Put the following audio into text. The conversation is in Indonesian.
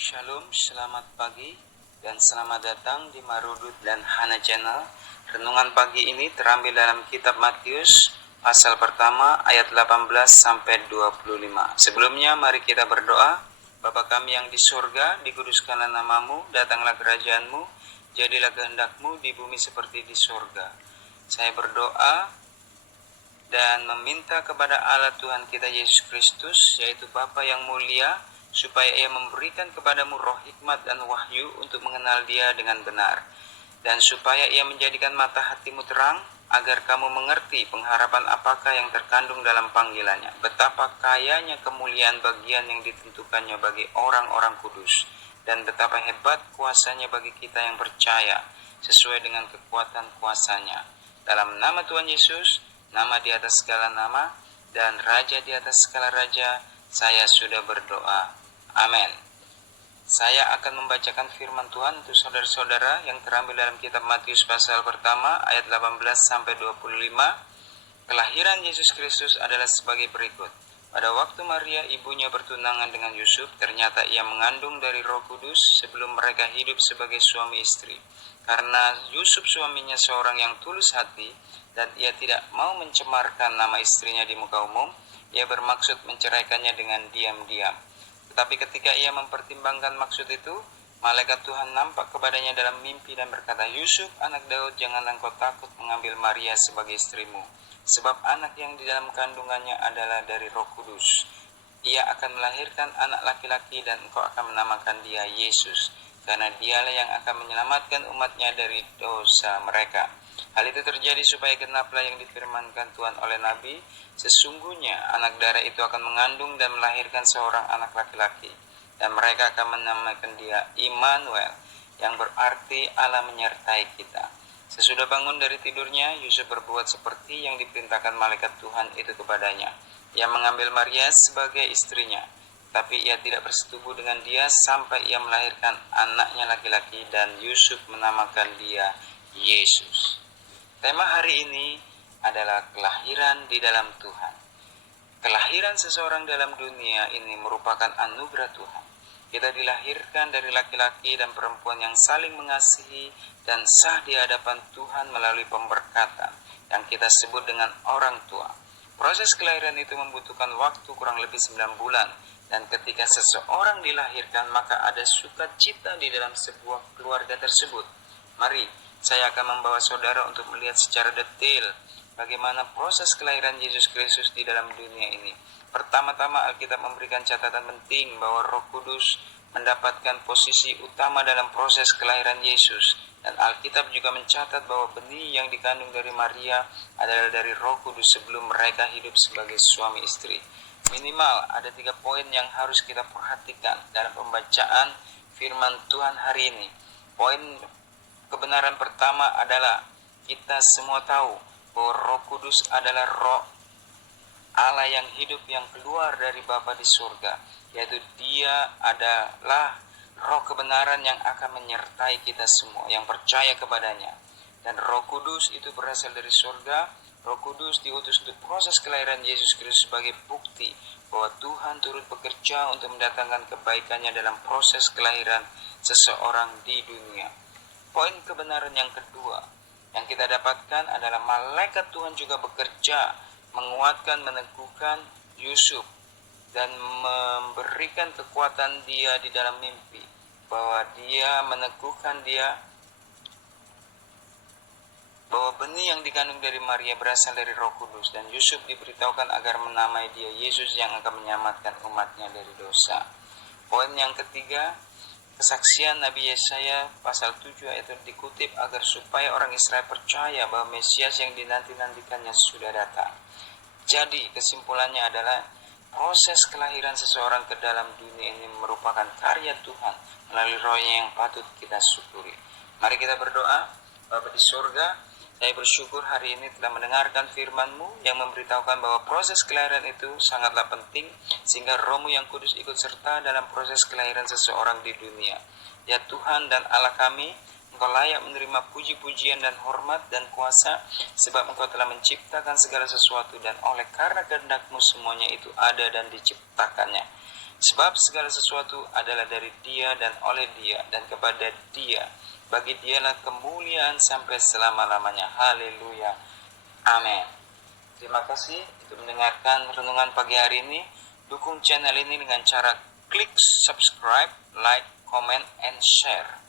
Shalom, selamat pagi dan selamat datang di Marudut dan Hana Channel. Renungan pagi ini terambil dalam kitab Matius pasal pertama ayat 18 sampai 25. Sebelumnya mari kita berdoa. Bapa kami yang di surga, dikuduskanlah namamu, datanglah kerajaanmu, jadilah kehendakmu di bumi seperti di surga. Saya berdoa dan meminta kepada Allah Tuhan kita Yesus Kristus, yaitu Bapa yang mulia, supaya Ia memberikan kepadamu roh hikmat dan wahyu untuk mengenal Dia dengan benar, dan supaya Ia menjadikan mata hatimu terang, agar kamu mengerti pengharapan apakah yang terkandung dalam panggilannya, betapa kayanya kemuliaan bagian yang ditentukannya bagi orang-orang kudus, dan betapa hebat kuasanya bagi kita yang percaya, sesuai dengan kekuatan kuasanya. Dalam nama Tuhan Yesus, nama di atas segala nama, dan Raja di atas segala raja, saya sudah berdoa. Amin. Saya akan membacakan firman Tuhan untuk saudara-saudara yang terambil dalam kitab Matius pasal pertama ayat 18 sampai 25. Kelahiran Yesus Kristus adalah sebagai berikut. Pada waktu Maria ibunya bertunangan dengan Yusuf, ternyata ia mengandung dari Roh Kudus sebelum mereka hidup sebagai suami istri. Karena Yusuf suaminya seorang yang tulus hati dan ia tidak mau mencemarkan nama istrinya di muka umum, ia bermaksud menceraikannya dengan diam-diam. Tetapi ketika ia mempertimbangkan maksud itu, malaikat Tuhan nampak kepadanya dalam mimpi dan berkata, "Yusuf, anak Daud, janganlah engkau takut mengambil Maria sebagai istrimu, sebab anak yang di dalam kandungannya adalah dari Roh Kudus. Ia akan melahirkan anak laki-laki dan engkau akan menamakan dia Yesus, karena dialah yang akan menyelamatkan umatnya dari dosa mereka." Hal itu terjadi supaya genaplah yang difirmankan Tuhan oleh Nabi, "Sesungguhnya anak darah itu akan mengandung dan melahirkan seorang anak laki-laki, dan mereka akan menamakan dia Immanuel, yang berarti Allah menyertai kita." Sesudah bangun dari tidurnya, Yusuf berbuat seperti yang diperintahkan malaikat Tuhan itu kepadanya. Ia mengambil Maria sebagai istrinya, tapi ia tidak bersetubuh dengan dia sampai ia melahirkan anaknya laki-laki, dan Yusuf menamakan dia Yesus. Tema hari ini adalah kelahiran di dalam Tuhan. Kelahiran seseorang dalam dunia ini merupakan anugerah Tuhan. Kita dilahirkan dari laki-laki dan perempuan yang saling mengasihi dan sah di hadapan Tuhan melalui pemberkatan yang kita sebut dengan orang tua. Proses kelahiran itu membutuhkan waktu kurang lebih 9 bulan, dan ketika seseorang dilahirkan maka ada sukacita di dalam sebuah keluarga tersebut. Mari saya akan membawa saudara untuk melihat secara detail bagaimana proses kelahiran Yesus Kristus di dalam dunia ini. Pertama-tama Alkitab memberikan catatan penting bahwa Roh Kudus mendapatkan posisi utama dalam proses kelahiran Yesus. Dan Alkitab juga mencatat bahwa benih yang dikandung dari Maria adalah dari Roh Kudus sebelum mereka hidup sebagai suami istri. Minimal ada 3 poin yang harus kita perhatikan dalam pembacaan firman Tuhan hari ini. Poin kebenaran pertama adalah kita semua tahu bahwa Roh Kudus adalah Roh Allah yang hidup yang keluar dari Bapa di surga, yaitu Dia adalah Roh kebenaran yang akan menyertai kita semua yang percaya kepadanya. Dan Roh Kudus itu berasal dari surga. Roh Kudus diutus untuk proses kelahiran Yesus Kristus sebagai bukti bahwa Tuhan turut bekerja untuk mendatangkan kebaikannya dalam proses kelahiran seseorang di dunia. Poin kebenaran yang kedua yang kita dapatkan adalah malaikat Tuhan juga bekerja menguatkan, meneguhkan Yusuf dan memberikan kekuatan dia di dalam mimpi, bahwa dia meneguhkan dia bahwa benih yang dikandung dari Maria berasal dari Roh Kudus, dan Yusuf diberitahukan agar menamai dia Yesus yang akan menyelamatkan umatnya dari dosa. Poin yang ketiga, kesaksian Nabi Yesaya pasal 7 ayat itu dikutip agar supaya orang Israel percaya bahwa Mesias yang dinanti-nantikannya sudah datang. Jadi kesimpulannya adalah proses kelahiran seseorang ke dalam dunia ini merupakan karya Tuhan melalui Roh-Nya yang patut kita syukuri. Mari kita berdoa. Bapa di surga, saya bersyukur hari ini telah mendengarkan firman-Mu yang memberitahukan bahwa proses kelahiran itu sangatlah penting, sehingga Roh-Mu yang kudus ikut serta dalam proses kelahiran seseorang di dunia. Ya Tuhan dan Allah kami, Engkau layak menerima puji-pujian dan hormat dan kuasa, sebab Engkau telah menciptakan segala sesuatu, dan oleh karena kehendak-Mu semuanya itu ada dan diciptakannya. Sebab segala sesuatu adalah dari Dia dan oleh Dia dan kepada Dia. Bagi Dialah kemuliaan sampai selama-lamanya. Haleluya. Amin. Terima kasih untuk mendengarkan renungan pagi hari ini. Dukung channel ini dengan cara klik subscribe, like, comment, and share.